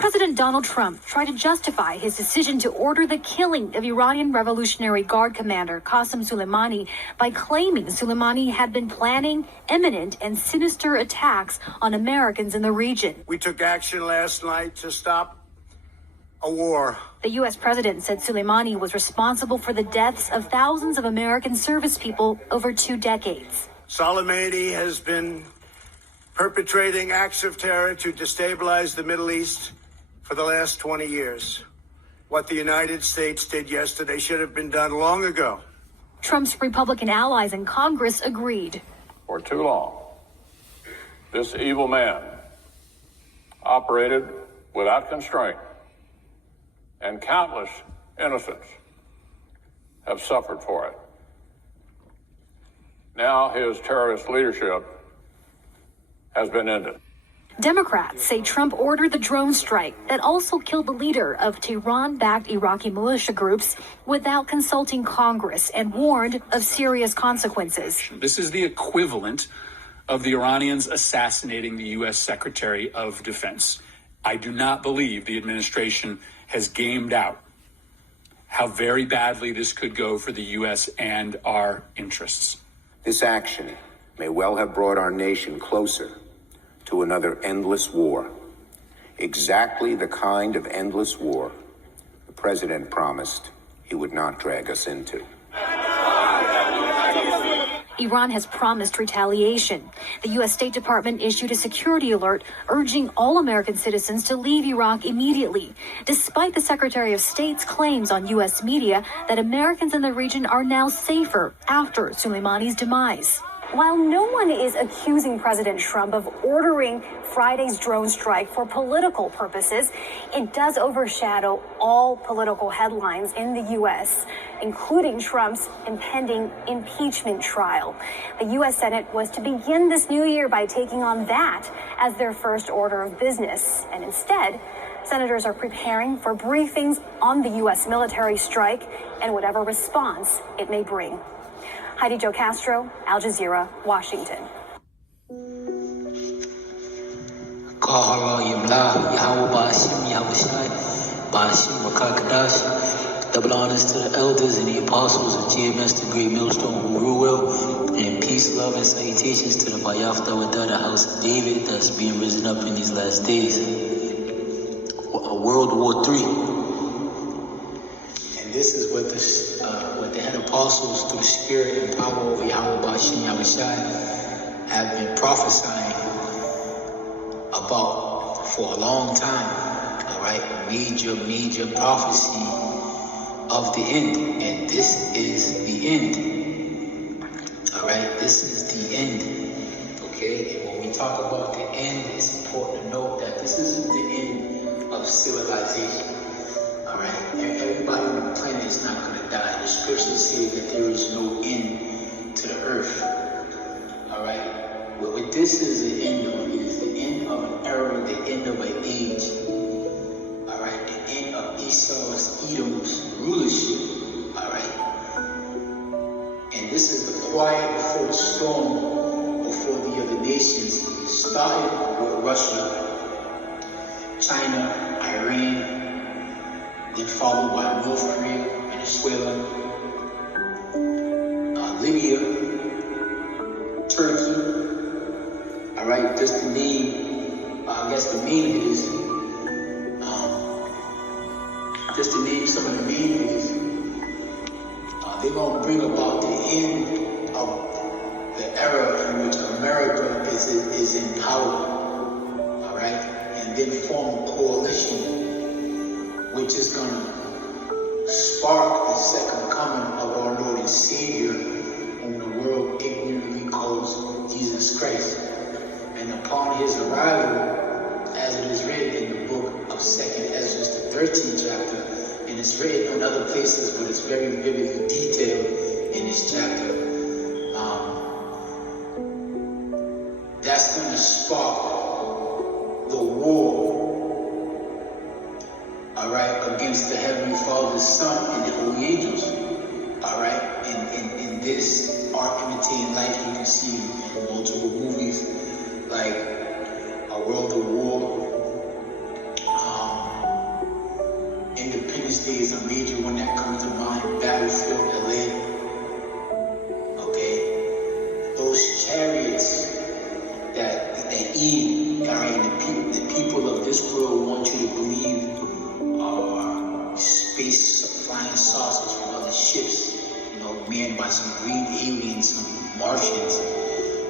President Donald Trump tried to justify his decision to order the killing of Iranian Revolutionary Guard commander Qasem Soleimani by claiming Soleimani had been planning imminent and sinister attacks on Americans in the region. We took action last night to stop a war. The U.S. president said Soleimani was responsible for the deaths of thousands of American service people over 2 decades. Soleimani has been perpetrating acts of terror to destabilize the Middle East for the last 20 years. What the United States did yesterday should have been done long ago. Trump's Republican allies in Congress agreed. For too long, this evil man operated without constraint, and countless innocents have suffered for it. Now his terrorist leadership has been ended. Democrats say Trump ordered the drone strike that also killed the leader of Tehran-backed Iraqi militia groups without consulting Congress and warned of serious consequences. This is the equivalent of the Iranians assassinating the U.S. Secretary of Defense. I do not believe the administration has gamed out how very badly this could go for the U.S. and our interests. This action may well have brought our nation closer to another endless war. Exactly the kind of endless war the president promised he would not drag us into. Iran has promised retaliation. The U.S. State Department issued a security alert urging all American citizens to leave Iraq immediately, despite the Secretary of State's claims on U.S. media that Americans in the region are now safer after Soleimani's demise. While no one is accusing President Trump of ordering Friday's drone strike for political purposes, it does overshadow all political headlines in the U.S., including Trump's impending impeachment trial. The U.S. Senate was to begin this new year by taking on that as their first order of business. And instead, senators are preparing for briefings on the U.S. military strike and whatever response it may bring. Heidi Jo Castro, Al Jazeera, Washington. Double honors to the elders and the apostles of GMS, the great Millstone who rule well, and peace, love, and salutations to the Bayafta Wadah, the house of David that's being risen up in these last days. World War III. And this is what the head apostles, through the spirit and power of Yahweh Bashim Yahushai, have been prophesying about for a long time. All right, major prophecy of the end, and this is the end. All right, this is the end. Okay, and when we talk about the end, it's important to note that this isn't the end of civilization. All right, everybody on the planet is not going to die. The scriptures say that there is no end to the earth. All right, what this is the end of is the end of an era, the end of an age. All right, the end of Esau's, Edom's rulership. All right, and this is the quiet before the storm, before the other nations, starting with Russia, China, Iran, then followed by North Korea, Venezuela, Libya, Turkey. All right, just to name, I guess the main is, just to name some of the main is, they're going to bring about the end of the era in which America is in power. All right, and then form a coalition which is going to spark the second coming of our Lord and Savior, whom the world ignorantly calls Jesus Christ. And upon his arrival, as it is written in the book of 2nd Ezra, the 13th chapter, and it's written in other places, but it's very vividly detailed in this chapter, that's going to spark the war, all right, against the Heavenly Father, the Son, and the holy angels. All right, in this art imitating life, you can see in multiple movies like A World of War, Eve, all right, the people of this world want you to believe are space flying saucers from other ships, manned by some green aliens, some Martians.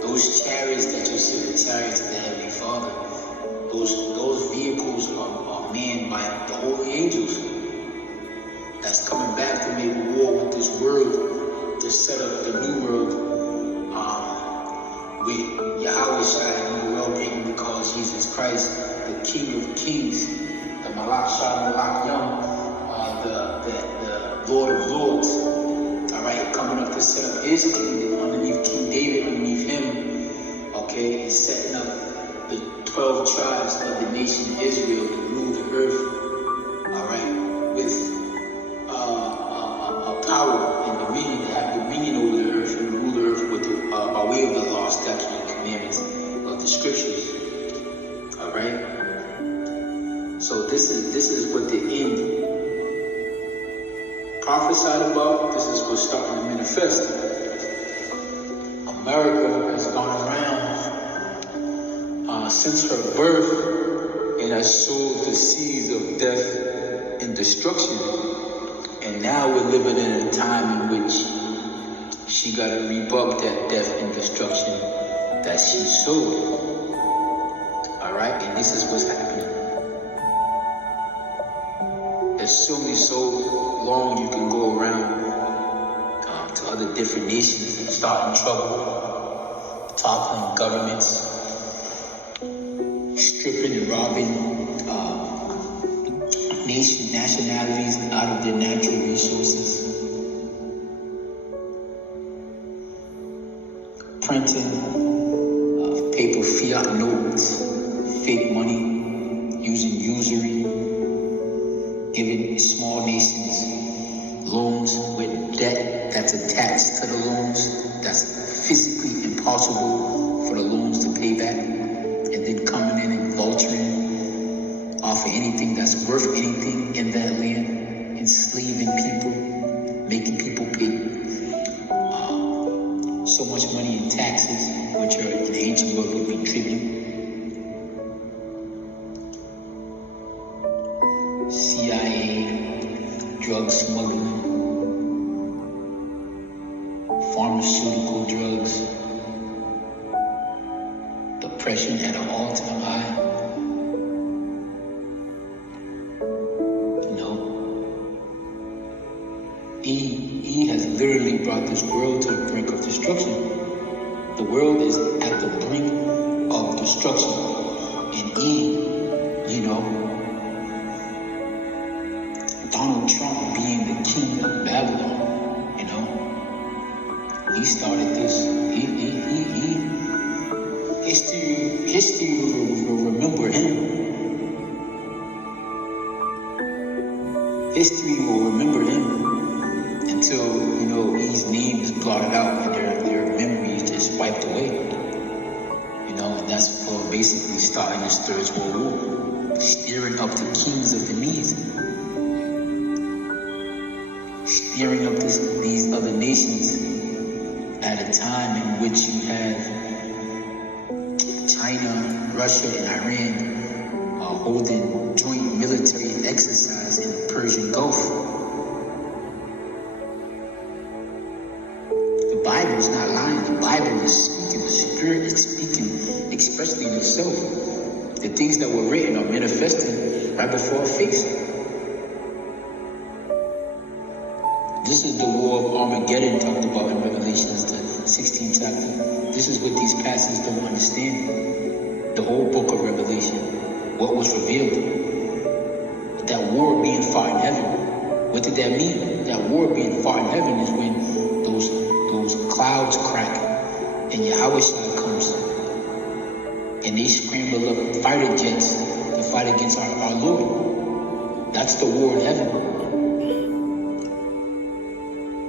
Those chariots that you see, the chariots of the Heavenly Father, those vehicles are manned by the holy angels that's coming back to make war with this world, to set up the new world, with Yahweh Shai, and the world bringing to call Jesus Christ, the King of Kings, the Malak Shai Malak Yam, the Lord of Lords, all right, coming up to set up his kingdom underneath King David, underneath him, okay, and setting up the 12 tribes of the nation of Israel to rule the earth, all right, with power and dominion, to have dominion over the earth and rule the earth with by way of the law, statutes, and commandments of the scriptures. All right. So this is what the end prophesied about. This is what's starting to manifest. America has gone around since her birth and has sowed the seeds of death and destruction. And now we're living in a time in which she got to rebuke that death and destruction that she sowed. All right, and this is what's happening. There's only so long you can go around to other different nations and start in trouble, toppling governments, stripping and robbing nationalities out of their natural resources, printing paper fiat notes, fake money, using usury, giving small nations loans with debt that's attached to the loans, that's physically impossible for the loans to pay back, and then coming in and vulturing off of anything that's worth anything in that land, enslaving people, making people pay so much money in taxes, which are in the ancient world would be tribute. CIA, drug smuggling, pharmaceutical drugs, depression at an all-time high. He has literally brought this world to the brink of destruction. The world is at the brink of destruction. And Donald Trump being the king of Babylon, he started this. History will remember him. History will remember him. Until, his name is blotted out and their memory is just wiped away. And that's for basically starting this Third World War. Steering up the kings of the Medes. Steering up these other nations at a time in which you have China, Russia, and Iran holding joint military exercise in the Persian Gulf. The Bible is not lying. The Bible is speaking. The Spirit is speaking expressly in itself. The things that were written are manifesting right before our face. This is the war of Armageddon talked about in Revelations, the 16th chapter. This is what these pastors don't understand. The whole book of Revelation, what was revealed. That war being fought in heaven. What did that mean? That war being fought in heaven is when those clouds crack and Yahweh Shai comes and they scramble up fighter jets to fight against our Lord. That's the war in heaven.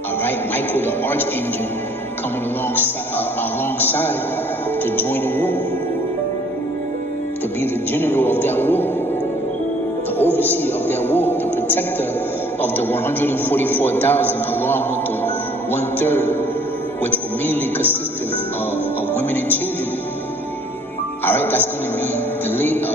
Alright, Michael the archangel coming alongside to join the war, to be the general of that war, the overseer of that war, the protector of the 144,000 along with the 1/3, which will mainly consist of women and children. Alright, that's going to be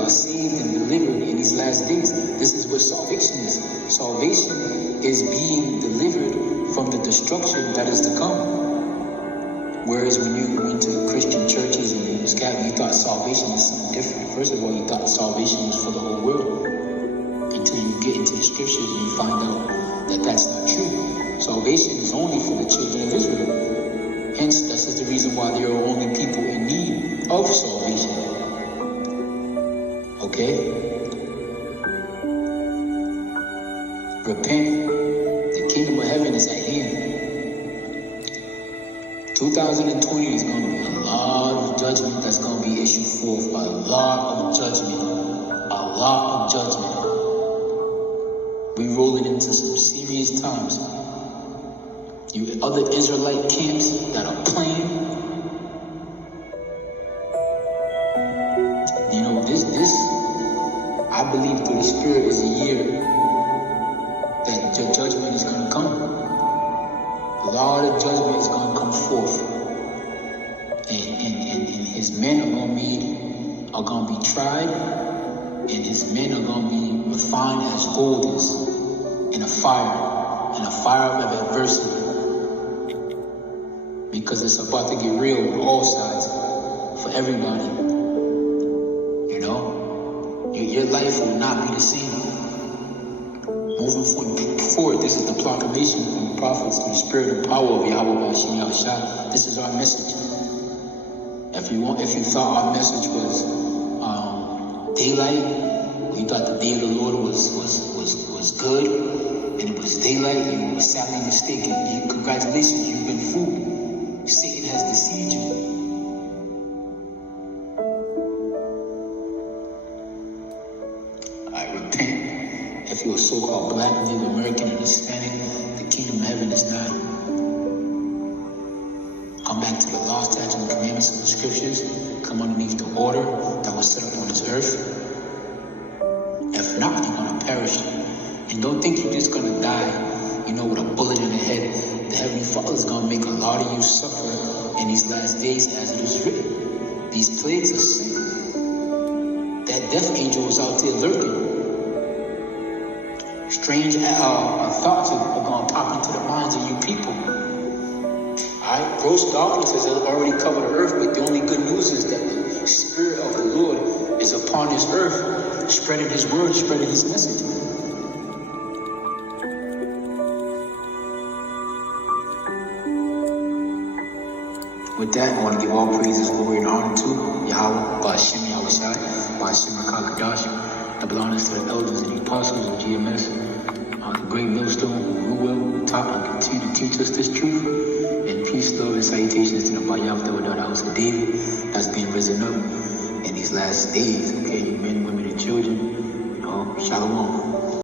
saved and delivered in these last days. This is what salvation is. Salvation is being delivered from the destruction that is to come. Whereas when you went to Christian churches and you was Catholic, you thought salvation was something different. First of all, you thought salvation was for the whole world. Until you get into the scriptures and you find out that that's not true. Salvation is only for the children of Israel. Hence, this is the reason why there are only people in need of salvation. Okay? Repent. The kingdom of heaven is at hand. 2020 is going to be a lot of judgment that's going to be issued forth. A lot of judgment. A lot of judgment. We're rolling into some serious times. You other Israelite camps that are playing. You know, this I believe through the Spirit is a year that your judgment is going to come. A lot of judgment is going to come forth. And his men are going to be tried, and his men are going to be refined as gold is in a fire of adversity. Because it's about to get real on all sides for everybody. You know? Your life will not be the same. Moving forward, this is the proclamation from the prophets through the spirit and power of Yahweh Hashem Yahushua. This is our message. If you thought our message was daylight, you thought the day of the Lord was good, and it was daylight, you were sadly mistaken. Congratulations, you've been fooled. Satan has deceived you. I repent. If you're a so-called black, Native American, and Hispanic, the kingdom of heaven is not. Come back to the law, statutes, and commandments of the scriptures. Come underneath the order that was set up on this earth. If not, you're going to perish. And don't think you're just going to die, with a bullet in the head. The Heavenly Father is going to make a lot of you suffer in these last days as it is written. These plagues are sin. That death angel is out there lurking. Strange thoughts are going to pop into the minds of you people. Alright, gross darkness has already covered the earth, but the only good news is that the Spirit of the Lord is upon this earth, spreading His word, spreading His message. With that, I want to give all praises, glory, and honor to Yahweh, Ba'ashem Yahushai, Ba'ashem HaKadosh, the belongings to the elders and the apostles of GMS, the great Millstone, who will taught and continue to teach us this truth. And peace, love, and salutations to the Bayav, the house of David, that's being risen up in these last days. Okay, you men, women, and children, shalom.